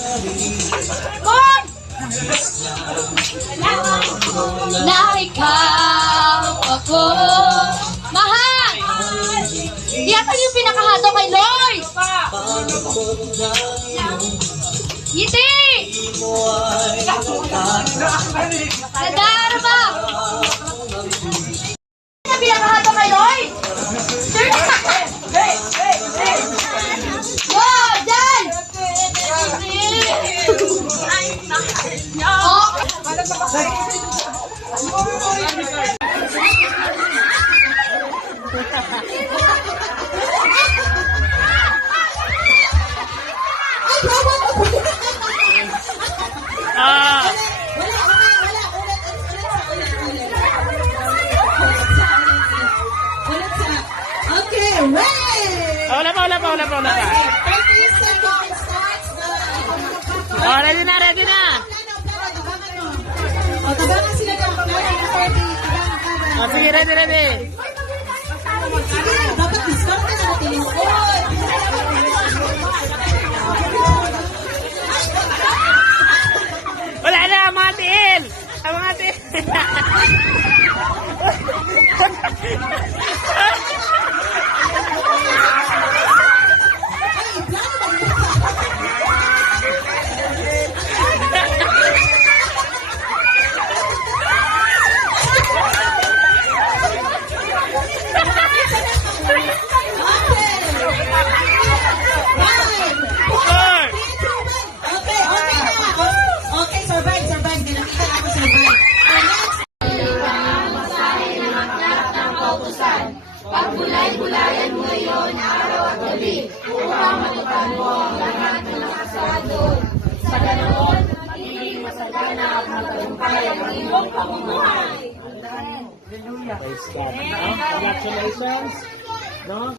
Hoy! Na ikaw ako. Mahal! Yata yung pinakahato kay Lloyd! Yiti! Nagara ba? Yung pinakahato kay Lloyd? Sir na! Go! Dyan! Okay, ready! Wala pa. 30 seconds starts the... Oh, ready na. O, tabangan sila ng plano ng 30. Oh, sige, ready. Sige, dapat discount na natin yung code. Wala na, mga tiil! Ang mga tiil! Okay, survive. Ginamitan ako survive. Pagbulay-bulayan mo yon araw at gabi upang matukan mo ang lahat ng nakasaadon. Sa ganoon, magiging masagana at matagumpay ang iyong pamumuhay. Praise God. Congratulations. No?